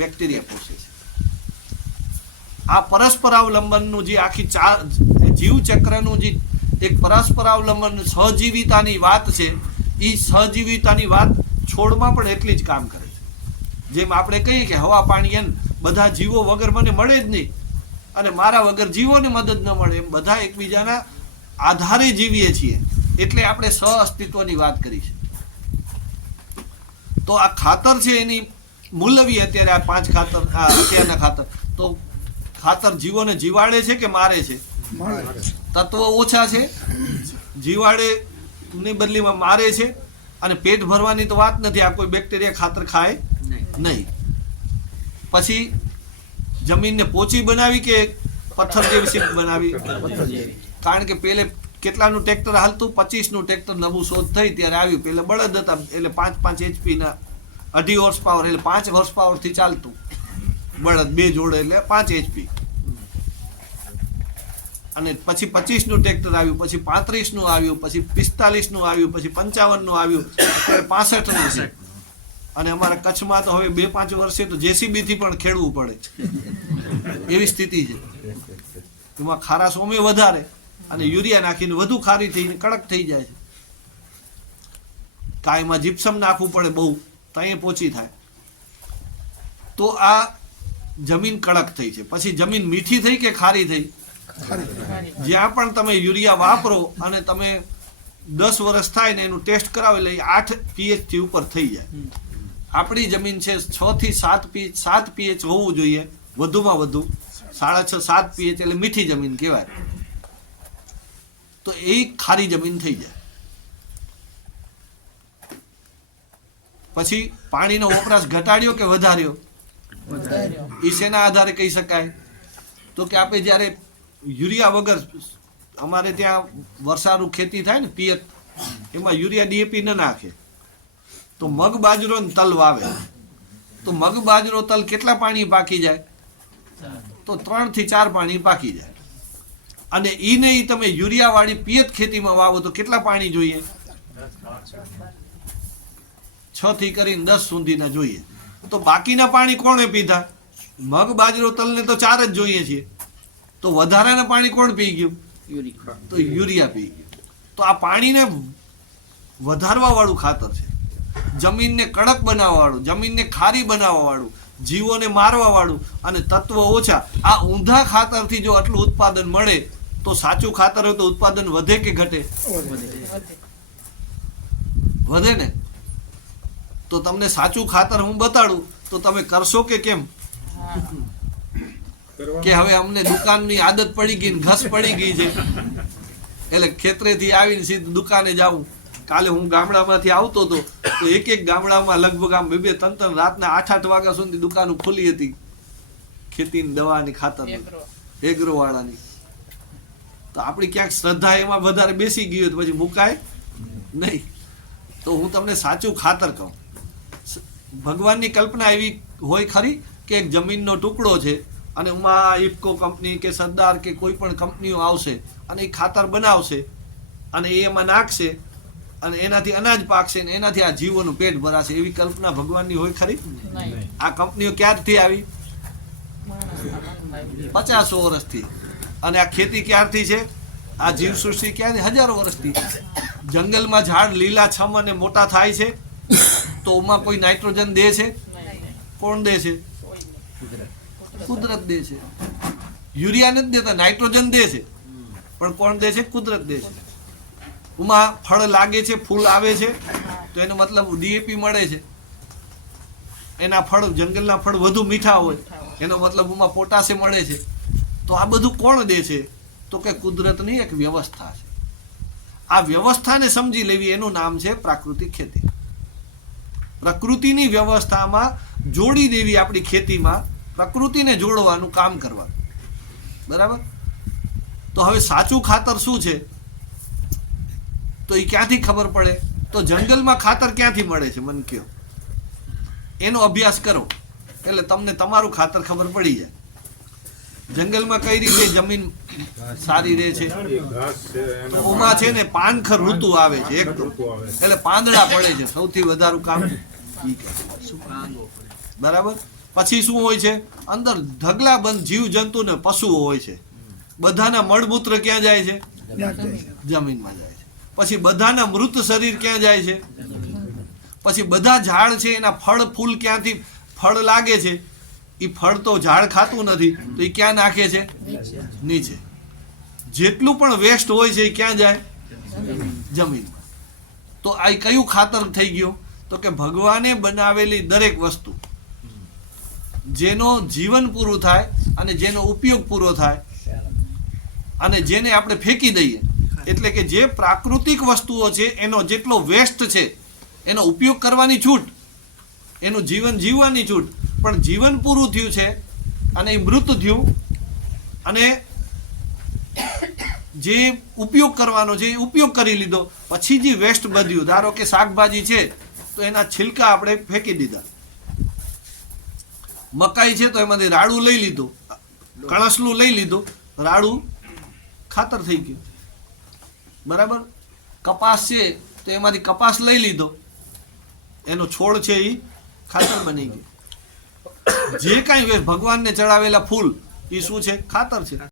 Bacteria પોષે છે. આ પરસ્પરાવલંબનનું જે આખી જીવચક્રનું જે એક પરસ્પરાવલંબન સહજીવિતાની વાત છે, એ સહજીવિતાની વાત છોડમાં પણ એટલી જ કામ કરે છે. જેમ આપણે કહીએ કે હવા પાણી એમ બધા જીવો વગર મને મળે જ નહીં અને મારા વગર જીવોને મદદ ન મળે, એમ બધા એકબીજાના આધારે જીવીએ છીએ. એટલે આપણે સહ અસ્તિત્વની વાત કરી છે. તો આ ખાતર છે એની મૂલવી અત્યારે આ 5 ખાતર, આ અત્યારના ખાતર, તો ખાતર જીવોને જીવાડે છે કે મારે છે? તત્વો ઓછા છે, જીવાડે ની બદલીમાં મારે છે. અને પેટ ભરવાની તો વાત નથી, આ કોઈ બેક્ટેરિયા ખાતર ખાય નહીં. પછી જમીનને પોચી બનાવી કે પથ્થર જેવી સીટ બનાવી? કારણ કે પેલે કેટલાનું ટ્રેક્ટર હાલતું? 25નું ટ્રેક્ટર નવું શોધ થઈ ત્યારે આવ્યું. પેલે બળદ હતા એટલે 5 HP ના 2.5 હોર્સ પાવર એટલે 5 હોર્સ પાવર થી ચાલતું બળદ, 2 જોડે એટલે 5 HP. અને પછી 25નું ટ્રેક્ટર આવ્યું, પછી 35નું આવ્યું, પછી 45નું આવ્યું, પછી 55નું આવ્યું, 65નું છે. અને અમારા કચ્છમાં તો હવે 2-5 વર્ષે તો JCB થી પણ ખેડવું પડે એવી સ્થિતિ છે. એમાં ખારાશ ઓમે વધારે અને યુરિયા નાખીને વધુ ખારી થઈને કડક થઈ જાય છે. કાયમાં જીપ્સમ નાખવું પડે બહુ, ત્યાં પોચી થાય. તો આ જમીન કડક થઈ છે. પછી જમીન મીઠી થઈ કે ખારી થઈ? જ્યાં પણ તમે યુરિયા વાપરો અને તમે 10 વર્ષ થાય ને એનું ટેસ્ટ કરાવો એટલે 8 pH થી ઉપર થઈ જાય. આપણી જમીન છે 6 થી 7 pH હોવું જોઈએ, વધુમાં વધુ 6.5-7 pH એટલે મીઠી જમીન કહેવાય. તો એ ખારી જમીન થઈ જાય. પછી પાણીનો વપરાશ ઘટાડ્યો કે વધાર્યો? એ શેના આધારે કહી શકાય? તો કે આપણે જ્યારે યુરિયા વગર, અમારે ત્યાં વર્ષાઋતુ ખેતી થાય ને પિયત, એમાં યુરિયા DAP ન નાખે તો મગ બાજરો ને તલ વાવે તો મગ બાજરો તલ કેટલા પાણી પાકી જાય? તો 3 થી 4 પાણી પાકી જાય. અને ઈને તમે યુરિયા વાળી પિયત ખેતીમાં વાવો તો કેટલા પાણી જોઈએ? 6 થી કરીને 10 સુધીના જોઈએ. તો બાકીના પાણી કોણે પીધા? મગ બાજરો તલને તો 4 જ જોઈએ છીએ, તો વધારાના પાણી કોણ પી ગયું? તો યુરિયા પી ગયું. તો આ પાણીને વધારવા વાળું ખાતર છે, જમીનને કડક બનાવવા વાળું, જમીનને ખારી બનાવવા વાળું, જીવોને મારવા વાળું અને તત્વો ઓછા. આ ઊંધા ખાતરથી જો આટલું ઉત્પાદન મળે તો સાચું ખાતર હોય તો ઉત્પાદન વધે કે ઘટે? વધે ને. તો તમને સાચું ખાતર હું બતાડું તો તમે કરશો કે કેમ? કે હવે અમને દુકાનની આદત પડી ગઈ, ઘસ પડી ગઈ છે એટલે ખેતરેથી આવીને સીધું દુકાને જાવું. કાલે હું ગામડામાંથી આવતો હતો તો એક ગામડામાં લગભગ આમ 2-3 રાતના 8-8 વાગ્યા સુધી દુકાનો ખુલ્લી હતી ખેતીની દવાની, ખાતરની, એગ્રો વાળાની. તો આપણી ક્યાંક શ્રદ્ધા એમાં વધારે બેસી ગઈ હોય તો પછી મુકાય નહીં. તો હું તમને સાચું ખાતર કહું. ભગવાનની કલ્પના એવી હોય ખરી કે એક જમીનનો ટુકડો છે અને એમાં ઇફકો કંપની કે સરદાર કે કોઈ પણ કંપનીઓ આવશે અને એ ખાતર બનાવશે અને એ એમાં નાખશે અને એનાથી અનાજ પાકશે ને એનાથી આ જીવોનું પેટ ભરાશે. એવી કલ્પના ભગવાનની હોય ખરી? આ કંપનીઓ ક્યારથી આવી? 50 વર્ષથી. અને આ ખેતી ક્યારથી છે? આ જીવસૃષ્ટિ ક્યાંથી? હજારો વર્ષથી. જંગલમાં ઝાડ લીલાછમ અને મોટા થાય છે તો એમાં કોઈ નાઇટ્રોજન દે છે? કોણ દે છે? કુદરત દે છે. યુરિયા નથી દેતા, નાઇટ્રોજન દે છે, પણ કોણ દે છે? કુદરત દે છે. એમાં ફળ લાગે છે, ફૂલ આવે છે તો એનો મતલબ DAP મળે છે. એના ફળ, જંગલના ફળ વધુ મીઠા હોય એનો મતલબ એમાં પોટાશે મળે છે. તો આ બધું કોણ દે છે? તો કે કુદરતની એક વ્યવસ્થા છે. આ વ્યવસ્થાને સમજી લેવી એનું નામ છે પ્રાકૃતિક ખેતી. પ્રકૃતિની વ્યવસ્થામાં જોડી દેવી આપણી ખેતીમાં, પ્રકૃતિને જોડવાનું કામ કરવાનું. બરાબર? તો હવે સાચું ખાતર શું છે તો એ ક્યાંથી ખબર પડે? તો જંગલમાં ખાતર ક્યાંથી મળે છે મને કહો. એનો અભ્યાસ કરો એટલે તમને તમારું ખાતર ખબર પડી જાય. જંગલમાં કઈ રીતે જમીન સારી રહે છે? ઓમાં છે ને પાનખર ઋતુ આવે છે, એક એટલે પાંદડા પડે છે, સૌથી વધારે કામ. બરાબર? પછી શું હોય છે? અંદર ઢગલાબંધ જીવજંતુ ને પશુઓ હોય છે. બધાના મળમૂત્ર ક્યાં જાય છે? જમીનમાં જાય છે. પછી બધાના મૃત શરીર ક્યાં જાય છે? પછી બધા ઝાડ છે એના ફળ ફૂલ ક્યાંથી ફળ લાગે છે? એ ફળ તો ઝાડ ખાતું નથી, તો એ ક્યાં નાખે છે? નીચે. જેટલું પણ વેસ્ટ હોય છે એ ક્યાં જાય? જમીનમાં. તો આ કયું ખાતર થઈ ગયું? તો કે ભગવાને બનાવેલી દરેક વસ્તુ જેનો જીવન પૂરું થાય અને જેનો ઉપયોગ પૂરો થાય અને જેને આપણે ફેંકી દઈએ, એટલે કે જે પ્રાકૃતિક વસ્તુઓ છે એનો જેટલો વેસ્ટ છે એનો ઉપયોગ કરવાની છૂટ, એનું જીવન જીવવાની છૂટ, પણ જીવન પૂરું થયું છે અને એ મૃત થયું અને જે ઉપયોગ કરવાનો છે એ ઉપયોગ કરી લીધો. પછી જે વેસ્ટ બધ્યું, ધારો કે શાકભાજી છે તો એના છિલકા આપણે ફેંકી દીધા, મકાઈ છે તો એમાંથી રાડું લઈ લીધું, કણસલું લઈ લીધું, રાડું ખાતર થઈ ગયું. બરાબર? કપાસ છે તો એમાંથી કપાસ લઈ લીધો, એનો છોડ છે એ ખાતર બની ગયું. જે કાંઈ ભગવાનને ચડાવેલા ફૂલ એ શું છે? ખાતર છે.